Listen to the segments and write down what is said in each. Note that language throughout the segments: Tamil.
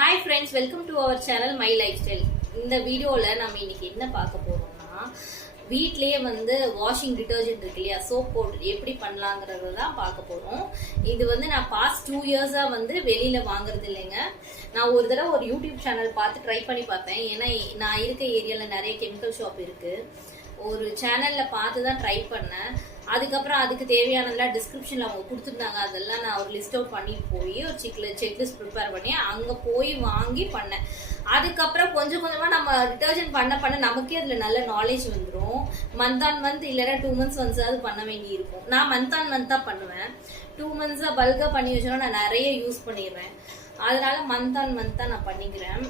Hi friends, welcome to our channel My Lifestyle. இந்த வீடியோல நம்ம இன்னைக்கு என்ன பார்க்க போறோம்னா வீட்லயே வாஷிங் டிடர்ஜென்ட் இருக்கு இல்லையா, சோப் பவுடர் எப்படி பண்ணலாங்கிறத தான் பார்க்க போறோம். இது நான் பாஸ்ட் 2 இயர்ஸா வெளியில வாங்குறது இல்லைங்க. நான் ஒரு தடவை ஒரு யூடியூப் சேனல் பார்த்து ட்ரை பண்ணி பார்த்தேன். ஏன்னா நான் இருக்க ஏரியால நிறைய கெமிக்கல் ஷாப் இருக்கு. ஒரு சேனல்ல பார்த்து தான் ட்ரை பண்ணேன். அதுக்கப்புறம் அதுக்கு தேவையானதெல்லாம் டிஸ்கிரிப்ஷன்ல அவங்க கொடுத்துருந்தாங்க. அதெல்லாம் நான் ஒரு லிஸ்ட் அவுட் பண்ணி போய் ஒரு செக்லிஸ்ட் ப்ரிப்பேர் பண்ணி அங்க போய் வாங்கி பண்ணேன். அதுக்கப்புறம் கொஞ்சம் கொஞ்சமா நம்ம டிடர்ஜென்ட் பண்ண நமக்கே அதுல நல்ல நாலேஜ் வந்துடும். மந்த் ஆன் மந்த் இல்லைன்னா 2 months ஒன்ஸாவது பண்ண வேண்டி இருக்கும். நான் மந்த் ஆன் மந்த் தான் பண்ணுவேன். 2 months பல்கா பண்ணி வச்சோன்னா நான் நிறைய யூஸ் பண்ணிடுறேன். அதனால மந்த் ஆன் மந்த் தான் நான் பண்ணிக்கிறேன்.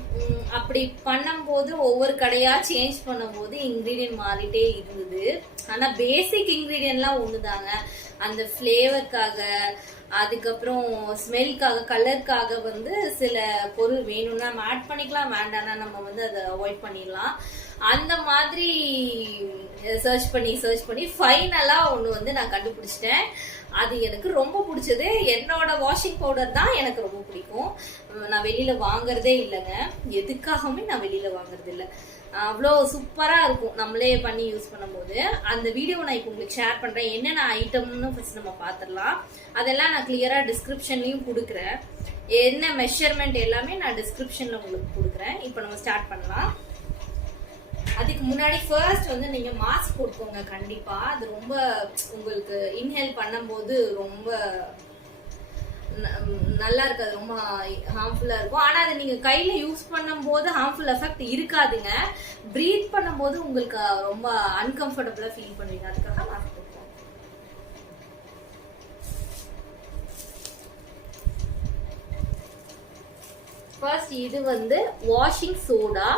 அப்படி பண்ணும்போது ஒவ்வொரு கடையா சேஞ்ச் பண்ணும்போது இன்கிரீடியன்ட் மாறிட்டே இருந்தது. ஆனா பேசிக் இன்கிரீடியன்ட்லாம் ஒண்ணுதாங்க. அந்த ஃபிளேவருக்காக, அதுக்கப்புறம் ஸ்மெல்காக, கலருக்காக சில பொருள் வேணும்னா நம்ம ஆட் பண்ணிக்கலாம், வேண்டாம்னா நம்ம அதை அவாய்ட் பண்ணிடலாம். அந்த மாதிரி சர்ச் பண்ணி ஃபைனலா ஒண்ணு நான் கண்டுபிடிச்சிட்டேன். அது எனக்கு ரொம்ப பிடிச்சது. என்னோட வாஷிங் பவுடர் தான் எனக்கு ரொம்ப பிடிக்கும். நான் வெளியில வாங்குறதே இல்லைங்க. எதுக்காகவுமே நான் வெளியில வாங்குறது இல்லை. அவ்வளோ சூப்பரா இருக்கும் நம்மளே பண்ணி யூஸ் பண்ணும்போது. அந்த வீடியோ நான் இப்போ உங்களுக்கு ஷேர் பண்றேன். என்னென்ன ஐட்டம்னு ஃபர்ஸ்ட் நம்ம பார்த்துடலாம். அதெல்லாம் நான் கிளியரா டிஸ்கிரிப்ஷன்லயும் கொடுக்குறேன். என்ன மெஷர்மெண்ட் எல்லாமே நான் டிஸ்கிரிப்ஷன்ல உங்களுக்கு கொடுக்குறேன். இப்போ நம்ம ஸ்டார்ட் பண்ணலாம். அதுக்கு முன்னாடி ஃபர்ஸ்ட் நீங்க மாஸ்க் போட்டுக்கோங்க கண்டிப்பா. அது ரொம்ப உங்களுக்கு இன்ஹேல் பண்ணும்போது ரொம்ப நல்லா இருக்காது, ரொம்ப ஹார்ம்ஃபுல்லா இருக்கும். ஆனா அது நீங்க கையில யூஸ் பண்ணும்போது ஹார்ம்ஃபுல் எஃபெக்ட் இருக்காதுங்க. பிரீத் பண்ணும்போது உங்களுக்கு ரொம்ப அன்கம்ஃபர்டபுளா ஃபீல் பண்ணுவீங்க. அதுக்காக மாஸ்க் போட்டுக்கோங்க. ஃபர்ஸ்ட் இது washing soda.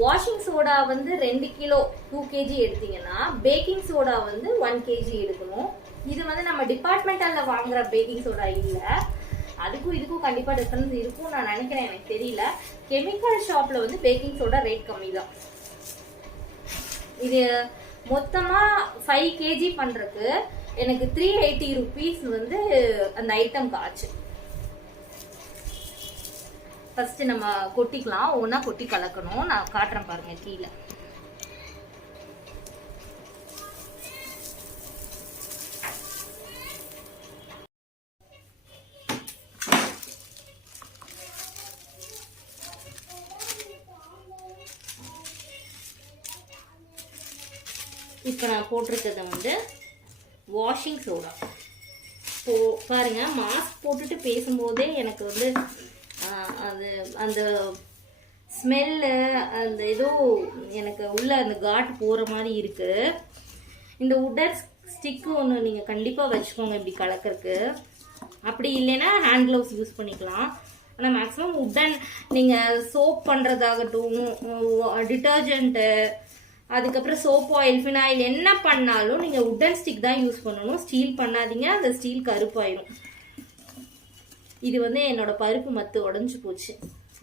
Washing soda 2 kilo 2 kg எடுத்தீங்கன்னா பேக்கிங் சோடா 1 kg எடுக்கணும். இது நம்ம டிபார்ட்மெண்டல்ல வாங்குற பேக்கிங் சோடா இல்ல. அதுக்கும் இதுக்கும் கண்டிப்பா டிஃபரன்ஸ் இருக்கும் நான் நினைக்கிறேன், எனக்கு தெரியல. கெமிக்கல் ஷாப்ல பேக்கிங் சோடா ரேட் கம்மி தான். இது மொத்தமா 5 kg பண்றதுக்கு எனக்கு 380 rupees அந்த ஐட்டம் காச்சு. ஃபர்ஸ்ட் நம்ம கொட்டிக்கலாம். ஒவ்வொன்றா கொட்டி கலக்கணும். நான் காட்டுறேன் பாருங்க கீழே. இப்போ நான் போட்டிருக்கிறது வாஷிங் சோடா. பாருங்க, மாஸ்க் போட்டுட்டு பேசும்போதே எனக்கு அது அந்த ஸ்மெல்லு, அந்த ஏதோ எனக்கு உள்ள அந்த காட் போகிற மாதிரி இருக்கு. இந்த உடன் ஸ்டிக்கு ஒன்று நீங்கள் கண்டிப்பாக வச்சுக்கோங்க இப்படி கலக்கிறதுக்கு. அப்படி இல்லைன்னா ஹேண்ட் க்ளவுஸ் யூஸ் பண்ணிக்கலாம். ஆனால் மேக்ஸிமம் உடன் நீங்கள் சோப் பண்ணுறதாகட்டும், டிட்டர்ஜென்ட்டு, அதுக்கப்புறம் சோப் ஆயில், ஃபினாயில் என்ன பண்ணாலும் நீங்கள் உடன் ஸ்டிக் தான் யூஸ் பண்ணணும். ஸ்டீல் பண்ணாதீங்க, அந்த ஸ்டீல் கருப்பாயிடும். இது என்னோட பருப்பு மத்து உடஞ்சு போச்சு,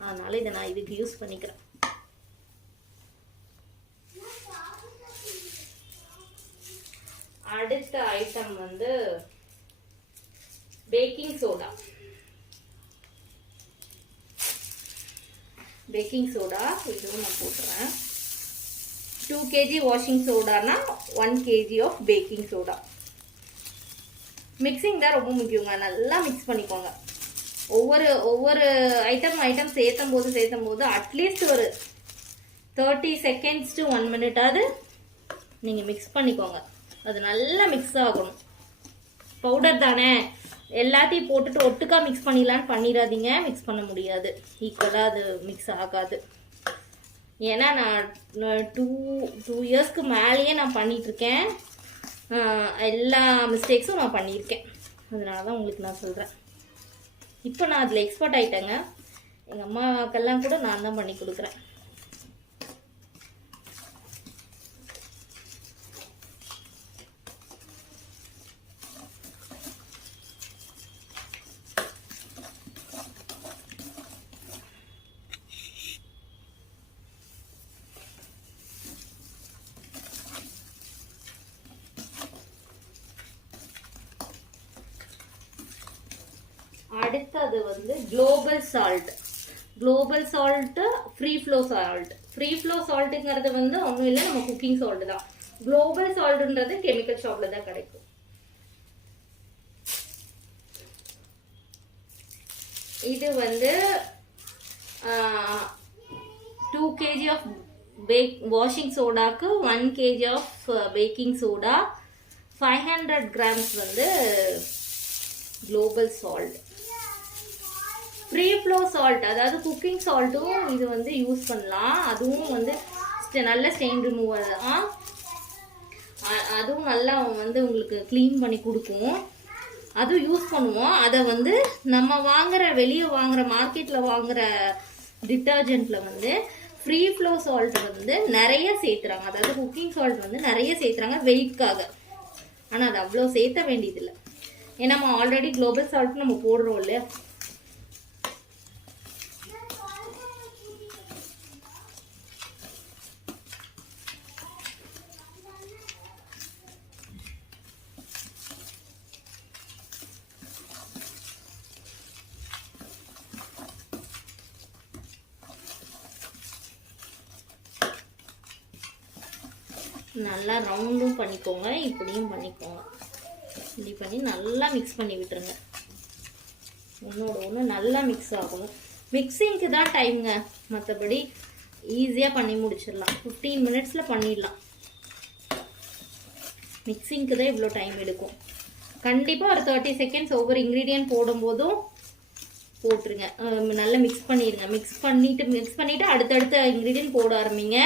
அதனால இதை நான் இதுக்கு யூஸ் பண்ணிக்கிறேன். அடுத்த item baking soda. Baking soda இதுவும் நான் போட்டுறேன். 2 kg வாஷிங் சோடானா 1 kg of baking soda. Mixing தான் ரொம்ப முக்கியங்க. நல்லா மிக்ஸ் பண்ணிக்கோங்க. ஒவ்வொரு ஐட்டம் சேர்த்தும் போது அட்லீஸ்ட் ஒரு 30 seconds to 1 minute ஆகுது நீங்கள் மிக்ஸ் பண்ணிக்கோங்க. அது நல்லா மிக்ஸ் ஆகணும். பவுடர் தானே, எல்லாத்தையும் போட்டுட்டு ஒட்டுக்கா மிக்ஸ் பண்ணிடாதீங்க. மிக்ஸ் பண்ண முடியாது, ஈக்குவலாக அது மிக்ஸ் ஆகாது. ஏன்னா நான் 2 இயர்ஸ்க்கு மேலேயே நான் பண்ணிகிட்ருக்கேன். எல்லா மிஸ்டேக்ஸும் நான் பண்ணியிருக்கேன். அதனால தான் உங்களுக்கு நான் சொல்கிறேன். இப்போ நான் அதில் எக்ஸ்பர்ட் ஆகிட்டேங்க. எங்கள் அம்மாக்கெல்லாம் கூட நான் தான் பண்ணி கொடுக்குறேன். அடுத்தது global salt. Global salt, free flow salt. Free flow சால்ட்டுங்கிறது வந்து ஒன்றும் இல்லை, நம்ம குக்கிங் சால்ட் தான். குளோபல் சால்ட்ன்றது கெமிக்கல் ஷாப்ல தான் கிடைக்கும். இது வந்து 2 kg ஆஃப் வாஷிங் சோடாக்கு 1 kg of baking soda, 500 grams வந்து global salt. Free flow salt அதாவது குக்கிங் சால்ட்டும் இது வந்து யூஸ் பண்ணலாம். அதுவும் வந்து நல்ல ஸ்டெயின் ரிமூவர் தான். அதுவும் நல்லா வந்து உங்களுக்கு க்ளீன் பண்ணி கொடுக்கும். அதுவும் யூஸ் பண்ணுவோம். அதை வந்து நம்ம வெளியே வாங்குற மார்க்கெட்டில் வாங்குற டிட்டர்ஜென்ட்டில் வந்து ஃப்ரீ ஃப்ளோ சால்ட் வந்து நிறைய சேர்த்துறாங்க. அதாவது குக்கிங் சால்ட் வந்து நிறைய சேர்த்துறாங்க வெயிட்காக. ஆனால் அது அவ்வளோ சேர்த்த வேண்டியதில்லை. ஏன்னா நம்ம ஆல்ரெடி குளோபல் சால்ட் நம்ம போடுறோம் இல்லையா. நல்லா ரவுண்டும் பண்ணிக்கோங்க, இப்படியும் பண்ணிக்கோங்க. இப்படி பண்ணி நல்லா மிக்ஸ் பண்ணி விட்டுருங்க. ஒன்றோட ஒன்று நல்லா மிக்ஸ் ஆகணும். மிக்ஸிங்க்கு தான் டைமுங்க, மற்றபடி ஈஸியாக பண்ணி முடிச்சிடலாம். 15 minutesல பண்ணிடலாம். மிக்ஸிங்க்கு தான் இவ்வளோ டைம் எடுக்கும். கண்டிப்பாக ஒரு 30 seconds ஒவ்வொரு இன்க்ரீடியன்ட் போடும்போதும் போட்டுருங்க. நல்லா மிக்ஸ் பண்ணிடுங்க. மிக்ஸ் பண்ணிவிட்டு அடுத்தடுத்த இன்க்ரீடியன்ட் போட ஆரம்பிங்க.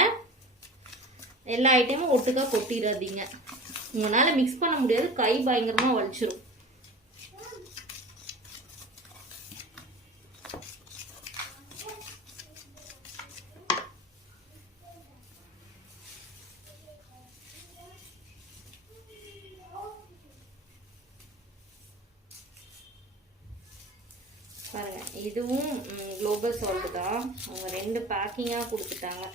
எல்லா ஐட்டமும் ஒட்டுக்கா கொட்டிடாதீங்க. உங்களால் மிக்ஸ் பண்ண முடியாது, கை பயங்கரமாக வலிச்சிரும். பாருங்க, இதுவும் குளோபல் சால்ட் தான். அவங்க 2 பேக்கிங்காக கொடுத்துட்டாங்க.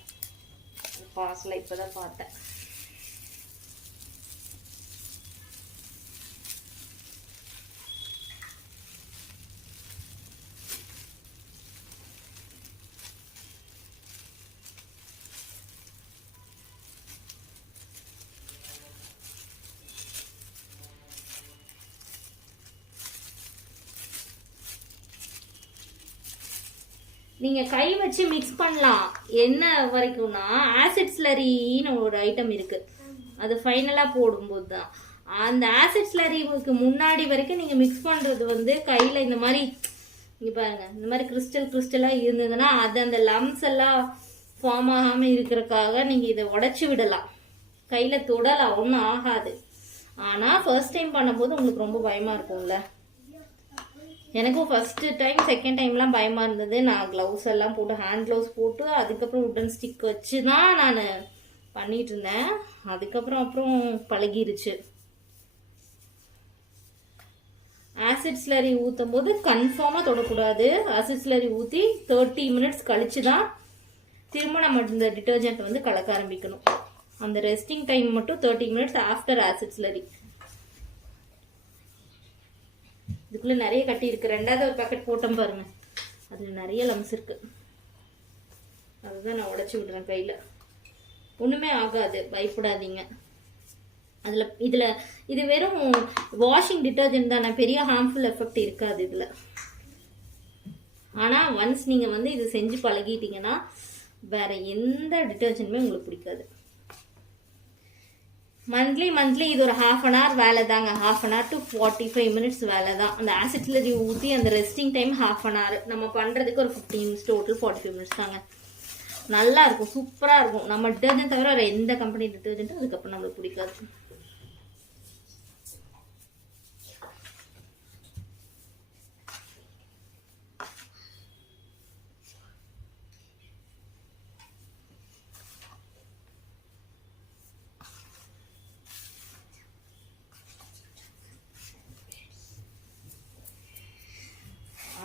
பார்சலை இப்போதான் பார்த்தேன். நீங்க கை வச்சு மிக்ஸ் பண்ணலாம். என்ன வரைக்கும்னா ஆசிட் ஸ்லரின்னு ஒரு ஐட்டம் இருக்கு, அது ஃபைனலா போடும்போது தான். அந்த ஆசிட் ஸ்லரிக்கு முன்னாடி வரைக்கும் நீங்க மிக்ஸ் பண்றது வந்து கையில இந்த மாதிரி இங்க பாருங்க, இந்த மாதிரி கிறிஸ்டலா இருந்ததுன்னா அது அந்த லம்ஸ் எல்லாம் ஃபார்ம் ஆகாம இருக்கிறதுக்காக நீங்க இதை உடைச்சு விடலாம். கையில தொடலாம், ஒன்றும் ஆகாது. ஆனா ஃபர்ஸ்ட் டைம் பண்ணும்போது உங்களுக்கு ரொம்ப பயமா இருக்கும்ல. எனக்கும் ஃபர்ஸ்ட் டைம் செகண்ட் டைம்லாம் பயமாக இருந்தது. நான் க்ளவுஸ் எல்லாம் போட்டு, ஹேண்ட் க்ளவுஸ் போட்டு, அதுக்கப்புறம் உட்டன் ஸ்டிக் வச்சு தான் நான் பண்ணிட்டு இருந்தேன். அப்புறம் பழகிருச்சு. ஆசிட் ஸ்லரி ஊற்றும் போது கன்ஃபார்மாக தொடக்கூடாது. ஆசிட் ஸ்லரி ஊற்றி 30 minutes கழிச்சு தான் திரும்ப நம்ம இந்த டிட்டர்ஜென்ட் வந்து கலக்க ஆரம்பிக்கணும். அந்த ரெஸ்டிங் டைம் மட்டும் 30 minutes ஆஃப்டர் ஆசிட் ஸ்லரி. இதுக்குள்ள நிறைய கட்டி இருக்கு. 2வது ஒரு பேக்கெட் போட்டோம் பாருங்க, அதுல நிறைய லம்ஸ் இருக்கு. அதுதான் நான் உடைச்சு விடுறேன் கையில. ஒண்ணுமே ஆகாது, பயப்படாதீங்க. இது வெறும் வாஷிங் டிட்டர்ஜென்ட் தானே, பெரிய ஹார்ம்ஃபுல் எஃபெக்ட் இருக்காது இதுல. ஆனா ஒன்ஸ் நீங்க வந்து இது செஞ்சு பழகிட்டீங்கன்னா வேற எந்த டிட்டர்ஜென்ட்டுமே உங்களுக்கு பிடிக்காது. மந்த்லி இது ஒரு 1/2 hour வேலை தாங்க. 1/2 hour to 45 minutes வேலை தான். அந்த ஆசிட் ஸ்லரி ஊற்றி அந்த ரெஸ்டிங் டைம் 1/2 hour. நம்ம பண்ணுறதுக்கு ஒரு 15 minutes, டோட்டல் 45 minutes தாங்க. நல்லா இருக்கும், சூப்பராக இருக்கும். நம்ம டிட்டர்ஜென்ட் தவிர வேறு எந்த கம்பெனி டிட்டர்ஜென்ட்டும் அதுக்கப்புறம் நம்மளுக்கு பிடிக்காது.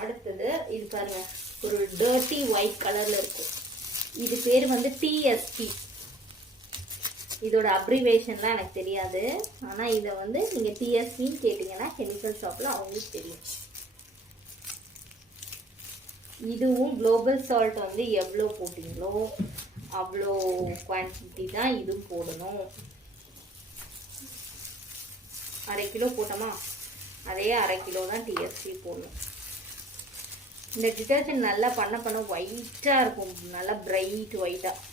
அடுத்தது இது பாருங்க, ஒரு டர்ட்டி ஒயிட் கலர்ல இருக்கும். இது பேர் வந்து TSP. இதோட அப்ரிவேஷன்லாம் எனக்கு தெரியாது. ஆனா இதை வந்து நீங்க TSPன்னு கேட்டீங்கன்னா கெமிக்கல் ஷாப்ல அவங்களுக்கு தெரியும். இதுவும் குளோபல் சால்ட் வந்து எவ்வளோ போட்டிங்களோ அவ்வளோ குவான்டிட்டி தான் இதுவும் போடணும். 1/2 கிலோ போட்டோமா, அதே 1/2 கிலோ தான் டிஎஸ்பி போடணும். இந்த டிட்டர்ஜென்ட் நல்லா பண்ண ஒயிட்டாக இருக்கும், நல்லா பிரைட் ஒயிட்டாக.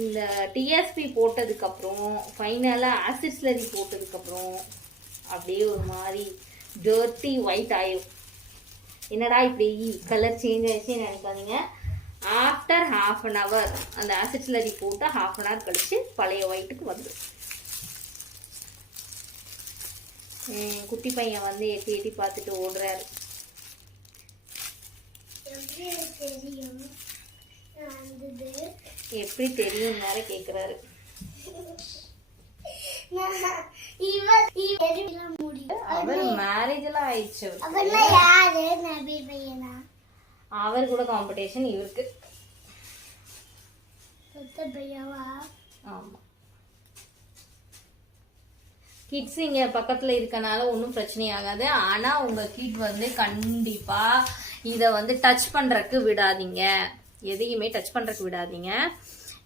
இந்த டிஎஸ்பி போட்டதுக்கப்புறம் ஃபைனலாக ஆசிட் ஸ்லரி போட்டதுக்கப்புறம் அப்படியே ஒரு மாதிரி டர்ட்டி ஒயிட் ஆயிடும். என்னடா இப்படி கலர் சேஞ்ச் ஆயிடுச்சுன்னு நினைக்காதீங்க. ஆஃப்டர் 1/2 hour அந்த ஆசிட் ஸ்லரி போட்டு 1/2 hour கழிச்சு பழைய ஒயிட்டுக்கு வந்துடும். குட்டி பையன் வந்து எட்டி எட்டி பார்த்துட்டு ஓடுறாரு. எப்படி தெரியும் வேற கேக்குறாரு. அவர் மேரேஜ் எல்லாம் ஆயிடுச்சு. அவர் கூட காம்படிஷன் இவருக்கு. ஆமா, கிட்ஸ் இங்க பக்கத்துல இருக்கனால ஒன்றும் பிரச்சனை ஆகாது. ஆனா உங்க கிட் வந்து கண்டிப்பா இத வந்து டச் பண்றதுக்கு விடாதீங்க. எதையுமே டச் பண்றதுக்கு விடாதீங்க.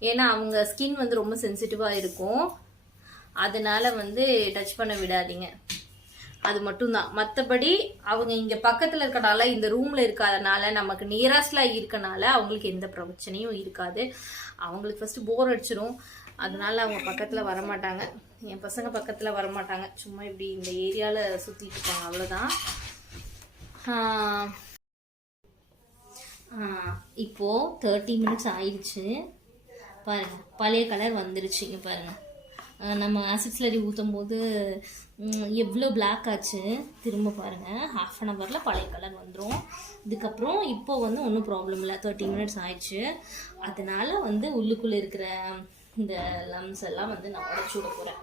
ஏன்னா அவங்க ஸ்கின் வந்து ரொம்ப சென்சிட்டிவா இருக்கும். அதனால வந்து டச் பண்ண விடாதீங்க. அது மட்டும்தான். மற்றபடி அவங்க இங்க பக்கத்துல இருக்கனால, இந்த ரூம்ல இருக்காதனால, நமக்கு நியரஸ்ட்ல இருக்கனால அவங்களுக்கு எந்த பிரச்சனையும் இருக்காது. அவங்களுக்கு ஃபர்ஸ்ட் போர் அடிச்சிடும். அதனால அவங்க பக்கத்துல வரமாட்டாங்க. என் பசங்க பக்கத்துல வரமாட்டாங்க. சும்மா இப்படி இந்த ஏரியால சுத்திட்டு இருப்பாங்க, அவ்வளவுதான். இப்போ 30 minutes ஆயிடுச்சு பாருங்க. பழைய கலர் வந்துருச்சு. இங்க பாருங்க, நம்ம ஆசிட் ஸ்லரி ஊற்றும் போது எவ்வளோ பிளாக் ஆச்சு. திரும்ப பாருங்க, 1/2 hourல பழைய கலர் வந்துடும். இதுக்கப்புறம் இப்போ வந்து ஒன்றும் ப்ராப்ளம் இல்லை. 30 minutes ஆயிடுச்சு. அதனால வந்து உள்ளுக்குள்ள இருக்கிற இந்த லம்ஸ் எல்லாம் வந்து நான் உடச்சு விட போறேன்.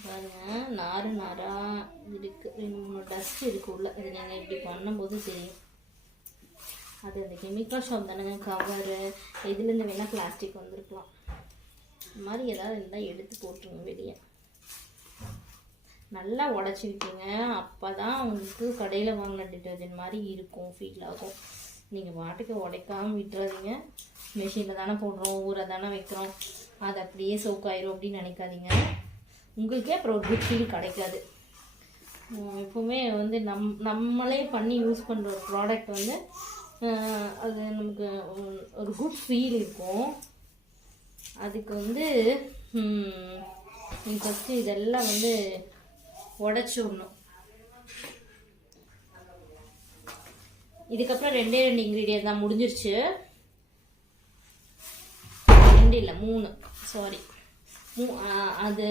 பாருங்க, நாறு நாரா இருக்கு, 2-3 டஸ்ட் இருக்கு உள்ள. இது நீங்க இப்படி பண்ணும்போது தெரியும். அது அந்த கெமிக்கல் ஷாப் தானேங்க. கவரு எதுலேருந்து வேணா பிளாஸ்டிக் வந்திருக்கலாம். இந்த மாதிரி ஏதாவது இருந்தால் எடுத்து போட்டுருங்க வெளியே. நல்லா உடச்சிக்கிட்டீங்க. அப்போ தான் உங்களுக்கு கடையில் வாங்கின டிட்டர்ஜென்ட் மாதிரி இருக்கும், ஃபீல் ஆகும். நீங்கள் பாட்டுக்கு உடைக்காமல் விட்டுறாதீங்க. மிஷினில் தானே போடுறோம், ஊரை தானே வைக்கிறோம், அது அப்படியே சோக்காயிரும் அப்படின்னு நினைக்காதீங்க. உங்களுக்கே அப்புறம் ஒரு குட் ஃபீல் கிடைக்காது. எப்போவுமே வந்து நம்மளே பண்ணி யூஸ் பண்ணுற ஒரு ப்ராடக்ட் வந்து அது நமக்கு ஒரு குட் ஃபீல் இருக்கும். அதுக்கு வந்து ஃபஸ்ட்டு இதெல்லாம் வந்து உடச்சி விடணும். இதுக்கப்புறம் 2 இன்க்ரீடியன்ட் தான் முடிஞ்சிருச்சு. 2 இல்லை 3, சாரி. அது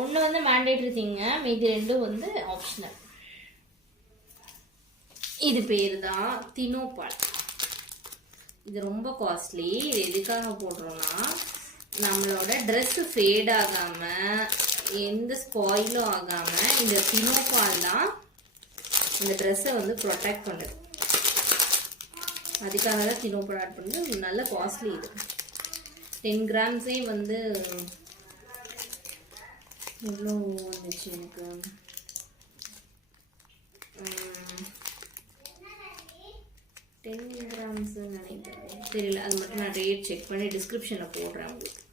ஒன்று வந்து மேண்டேட்ரி திங்க, மீதி 2 வந்து ஆப்ஷனல். இது பேர் தான் தினோபால். இது ரொம்ப காஸ்ட்லி. இது எதுக்காக போடுறோம்னா, நம்மளோட ட்ரெஸ் ஃபேட் ஆகாமல், எந்த ஸ்பாயிலும் ஆகாமல் இந்த தினோபால் தான் இந்த ட்ரெஸ்ஸை வந்து ப்ரொடெக்ட் பண்ணுது. அதுக்காக தான் தினோபால் ஆட் பண்ணுது. நல்ல காஸ்ட்லி. இது 10 grams வந்து எவ்வளோ வந்துச்சு எனக்கு, 10 grams நினைக்கிறேன், தெரியல. அது மட்டும் நான் ரேட் செக் பண்ணி டிஸ்கிரிப்ஷனில் போடுறேன் உங்களுக்கு.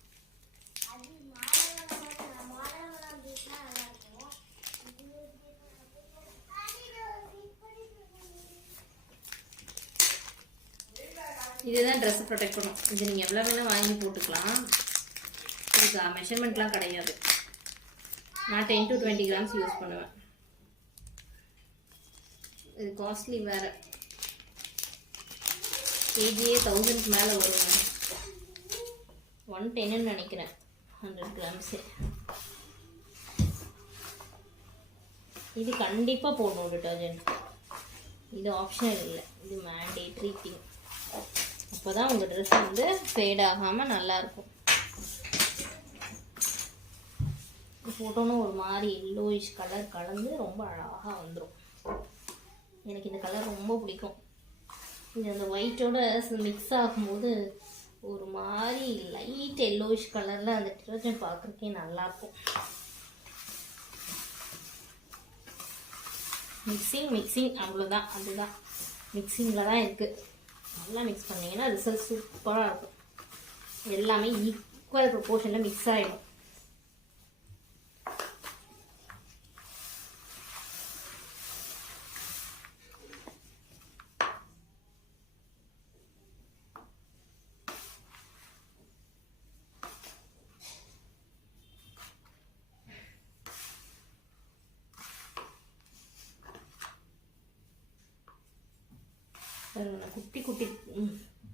இதுதான் ட்ரெஸ்ஸை ப்ரொடெக்ட் பண்ணும். இது நீங்கள் எவ்வளோ வேணால் வாங்கி போட்டுக்கலாம். இதுக்கு மெஷர்மெண்ட்லாம் கிடையாது. நான் 10 to 20 grams யூஸ் பண்ணுவேன். இது காஸ்ட்லி வேறு. கேஜியே 1000க்கு மேலே வருவாங்க. 110ன்னு நினைக்கிறேன் 100 grams. இது கண்டிப்பாக போடணும் டிட்டர்ஜென்ட். இது ஆப்ஷனல் இல்லை, இது மேண்டேட்ரி திங். அப்போ தான் உங்கள் ட்ரெஸ் வந்து ஃபேட் ஆகாமல் நல்லாயிருக்கும். போட்டோன்னு ஒரு மாதிரி எல்லோயிஷ் கலர் கலந்து ரொம்ப அழகாக வந்துடும். எனக்கு இந்த கலர் ரொம்ப பிடிக்கும். இது அந்த ஒயிட்டோட மிக்ஸ் ஆகும்போது ஒரு மாதிரி லைட் எல்லோயிஷ் கலரில் அந்த டிட்டர்ஜென்ட் பார்க்குறக்கே நல்லாயிருக்கும். மிக்சிங் அவ்வளோதான். அதுதான் மிக்சிங்கில் தான் இருக்குது. நல்லா மிக்ஸ் பண்ணிங்கன்னா ரிசல்ட் சூப்பராக இருக்கும். எல்லாமே ஈக்குவல் ப்ரொப்போர்ஷனில் மிக்ஸ் ஆகிடும்.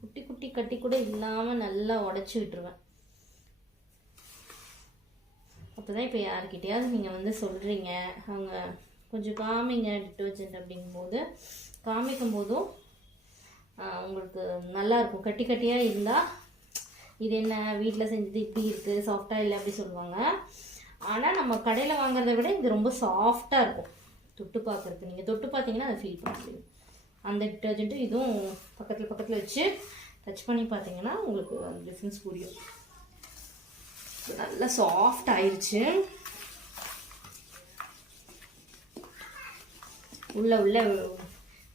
குட்டி குட்டி கட்டி கூட இல்லாமல் நல்லா உடச்சி விட்டுருவேன். அப்போ தான் இப்போ யார்கிட்டையாவது நீங்கள் வந்து சொல்கிறீங்க, அவங்க கொஞ்சம் காமிங்க டிட்டர்ஜென்ட் அப்படிங்கும்போது காமிக்கும் போதும் உங்களுக்கு நல்லாயிருக்கும். கட்டி கட்டியாக இருந்தால் இது என்ன வீட்டில் செஞ்சது இப்படி இருக்குது சாஃப்டாக இல்லை அப்படி சொல்லுவாங்க. ஆனால் நம்ம கடையில் வாங்குறத விட இது ரொம்ப சாஃப்டாக இருக்கும் தொட்டு பார்க்குறதுக்கு. நீங்கள் தொட்டு பார்த்தீங்கன்னா அதை ஃபீல் பண்ண முடியும். அந்த டிட்டர்ஜென்ட்டு இதுவும் பக்கத்தில் வச்சு டச் பண்ணி பார்த்தீங்கன்னா உங்களுக்கு அந்த டிஃப்ரென்ஸ் புரியும். நல்லா சாஃப்ட் ஆயிடுச்சு. உள்ள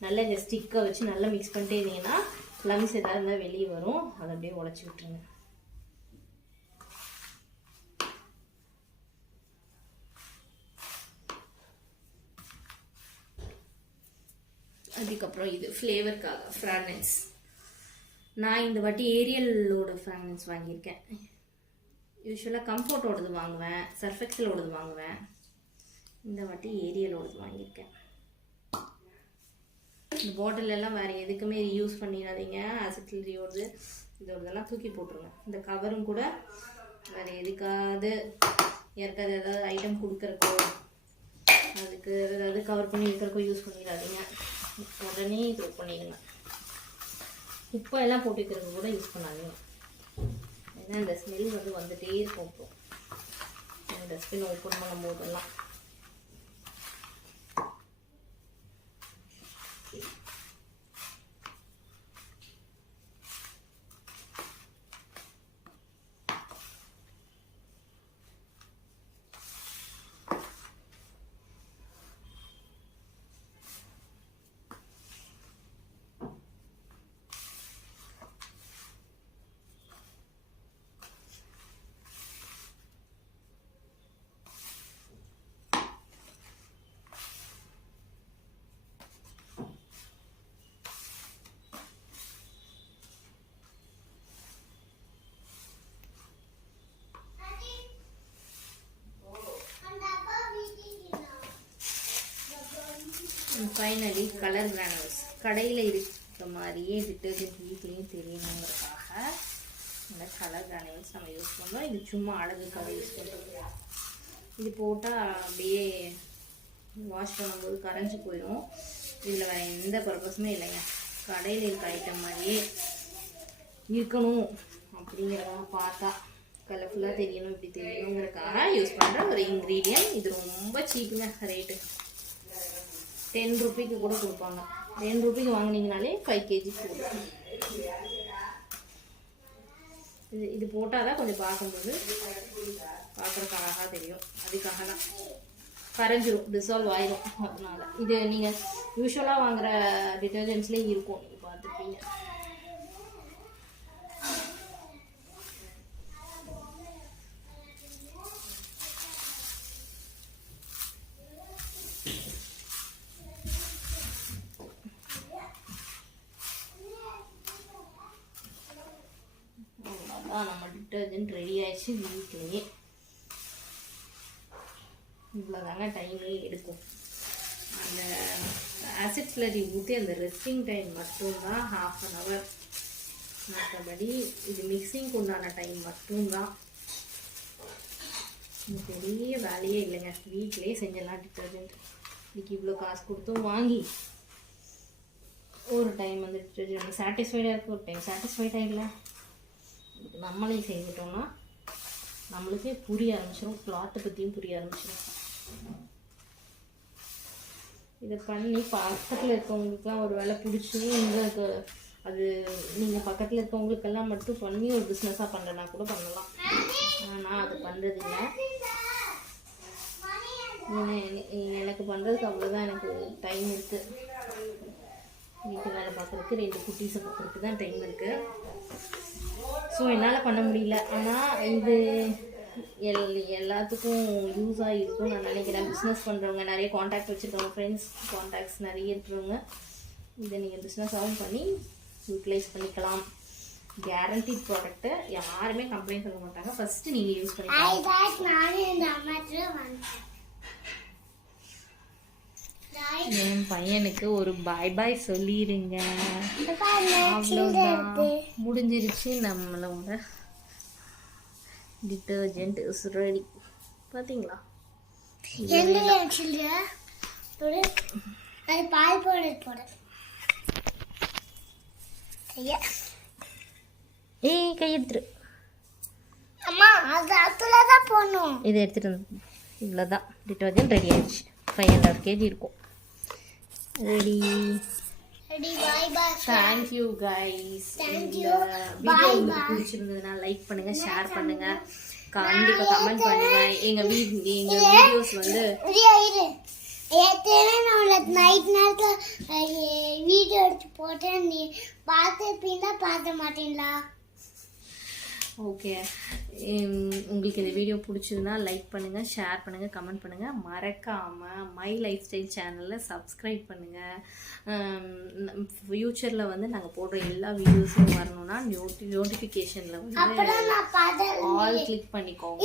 நல்லா இந்த ஸ்டிக்கை வச்சு நல்லா மிக்ஸ் பண்ணிட்டே இருந்தீங்கன்னா லம்ஸ் எதாவது இருந்தால் வெளியே வரும். அதை அப்படியே உடச்சி விட்டுருங்க. அதுக்கப்புறம் இது ஃப்ளேவருக்காக ஃப்ராக்ரன்ஸ். நான் இந்த வாட்டி ஏரியலோட ஃப்ராக்ரன்ஸ் வாங்கியிருக்கேன். யூஸ்வலாக கம்ஃபர்ட்டோடது வாங்குவேன், சர்ஃபெக்சலோடது வாங்குவேன். இந்த வாட்டி ஏரியலோடது வாங்கியிருக்கேன். இந்த பாட்டிலெல்லாம் வேறு எதுக்குமே யூஸ் பண்ணிடாதீங்க. அசிட்லரியோடது இதோடதெல்லாம் தூக்கி போட்டுருங்க. இந்த கவரும் கூட வேறு எதுக்காவது யாருக்காவது ஏதாவது ஐட்டம் கொடுக்குறக்கோ அதுக்கு ஏதாவது கவர் பண்ணி வைக்கிறக்கோ யூஸ் பண்ணிடாதீங்க. உடனே த்ரோ பண்ணிடுங்க. உப்பை எல்லாம் போட்டு வைக்கிறதுக்கு கூட யூஸ் பண்ணாதீங்க. ஏன்னா இந்த ஸ்மெல் வந்து வந்துகிட்டே இருக்கும். இப்போ டஸ்ட்பின் ஓப்பன் பண்ணும் போதெல்லாம் ஃபைனலி கலர் கிரானுல்ஸ். கடையில் இருக்கிற மாதிரியே டிட்டர்ஜென்ட் வீட்லேயும் தெரியணுங்கிறதுக்காக இந்த கலர் கிரானுல்ஸ் நம்ம யூஸ் பண்ணுறோம். இது சும்மா அழகுக்காக யூஸ் பண்ணுறோம். இது போட்டால் அப்படியே வாஷ் பண்ணும்போது கரைஞ்சி போயிடும். இதில் வேறு எந்த பர்பஸுமே இல்லைங்க. கடையில் இருக்க ஐட்டம் மாதிரியே இருக்கணும் அப்படிங்கிறத பார்த்தா கலர்ஃபுல்லாக தெரியணும் இப்படி தெரியணுங்கிறதுக்காக யூஸ் பண்ணுற ஒரு இன்க்ரீடியன்ட். இது ரொம்ப சீப்புங்க. ரேட்டு 10 ரூபாய்க்கு கூட கொடுப்பாங்க. 10 ரூபாய்க்கு வாங்கினீங்கனாலே 5 kg போடும். இது போட்டால் தான் கொஞ்சம் பார்க்கும்போது பார்க்குறதுக்கு அழகாக தெரியும். அதுக்காக தான் கரைஞ்சிரும், டிசால்வ் ஆயிரும். அதனால இது நீங்கள் யூஸ்வலாக வாங்குகிற டிட்டர்ஜென்ட்ஸ்லேயே இருக்கும், நீங்கள் பார்த்துருப்பீங்க. நம்ம டிட்டர்ஜென்ட் ரெடி ஆயிடுச்சு. வீட்லேயே இவ்வளோதாங்க டைமே எடுக்கும். அந்த ஆசிட் ஸ்லரி ஊற்றி அந்த ரெஸ்டிங் டைம் மட்டும்தான் 1/2 hour. மற்றபடி இது மிக்சிங்க்கு உண்டான டைம் மட்டும்தான். பெரிய வேலையே இல்லைங்க. வீட்டிலே செஞ்சிடலாம் டிட்டர்ஜென்ட். இதுக்கு இவ்வளோ காசு கொடுத்தும் வாங்கி ஒரு டைம் வந்து டிட்டர்ஜென்ட் சாட்டிஸ்ஃபைடாக இருக்குது, ஒரு டைம் சாட்டிஸ்ஃபைடாக இல்லை. இதுக்கு நம்மளே செஞ்சிட்டோம்னா நம்மளுக்கே புரிய ஆரம்பிச்சிடும், கிளாத்தை பற்றியும் புரிய ஆரம்பிச்சிடும். இதை பண்ணி பக்கத்தில் இருக்கவங்களுக்குலாம் ஒரு வேலை பிடிச்சி உங்களுக்கு அது நீங்கள் பக்கத்தில் இருக்கவங்களுக்கெல்லாம் மட்டும் பண்ணி ஒரு பிஸ்னஸாக பண்ணுறனா கூட பண்ணலாம். ஆனால் அது பண்ணுறதில்ல. எனக்கு பண்ணுறதுக்கு அவ்வளோதான் எனக்கு டைம் இருக்குது. வீட்டு வேலை பார்க்குறதுக்கு 2 குட்டீஸை பார்க்குறதுக்கு தான் டைம் இருக்குது. ஸோ என்னால் பண்ண முடியல. ஆனால் இது எல்லாத்துக்கும் யூஸாக இருக்கும் நான் நினைக்கிறேன். பிஸ்னஸ் பண்ணுறவங்க, நிறைய காண்டாக்ட் வச்சுருக்கவங்க, ஃப்ரெண்ட்ஸ் காண்டாக்ட்ஸ் நிறைய இருக்கிறவங்க இதை நீங்கள் பிஸ்னஸாகவும் பண்ணி யூட்டிலைஸ் பண்ணிக்கலாம். கேரண்டிட் ப்ராடக்ட்டு, யாருமே கம்ப்ளைண்ட் பண்ண மாட்டாங்க. ஃபஸ்ட்டு நீங்கள் யூஸ் பண்ணிக்கலாம். என் பையனுக்கு ஒரு பாய் பாய் சொல்லிடுங்க. அவ்வளோதான், முடிஞ்சிருச்சு. நம்மளோட டிட்டர்ஜென்ட் இஸ் ரெடி. பார்த்தீங்களா? ஏய், கை எடுத்துரு. இதை எடுத்துட்டு வந்து இவ்வளோதான், டிட்டர்ஜென்ட் ரெடி ஆயிடுச்சு. 500 kg இருக்கும். ரெடி. Thank you guys. வீடியோ உங்களுக்கு பிடிச்சிருந்ததுன்னா லைக் பண்ணுங்க, ஷேர் பண்ணுங்க, கண்டிப்பாக கமெண்ட் பண்ணுங்க. எங்கள் வீடியோஸ் வந்து நைட் நேரத்தில் வீடியோ எடுத்து போட்டேன், நீ பார்த்துப்பீங்களா பார்க்க மாட்டீங்களா? ஓகே, உங்களுக்கு இந்த வீடியோ பிடிச்சதுன்னா லைக் பண்ணுங்கள், ஷேர் பண்ணுங்கள், கமெண்ட் பண்ணுங்கள். மறக்காமல் மை லைஃப் ஸ்டைல் சேனலில் சப்ஸ்கிரைப் பண்ணுங்கள். ஃப்யூச்சரில் வந்து நாங்கள் போடுற எல்லா வீடியோஸும் வரணும்னா நோட்டிஃபிகேஷனில் வந்து ஆல் கிளிக் பண்ணிக்கோங்க.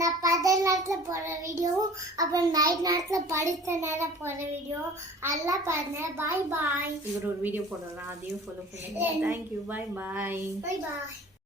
நான் பகல் நேரத்தில் போடுற வீடியோவும் அப்புறம் நைட் நேரத்தில் படித்த நேரம் போடுற வீடியோ எல்லாம் பாருங்க. பாய் பாய். இவர் ஒரு வீடியோ போடுறோம், அதையும் ஃபாலோ பண்ணுங்க. தேங்க்யூ. பாய் பாய். பாய் பாய்.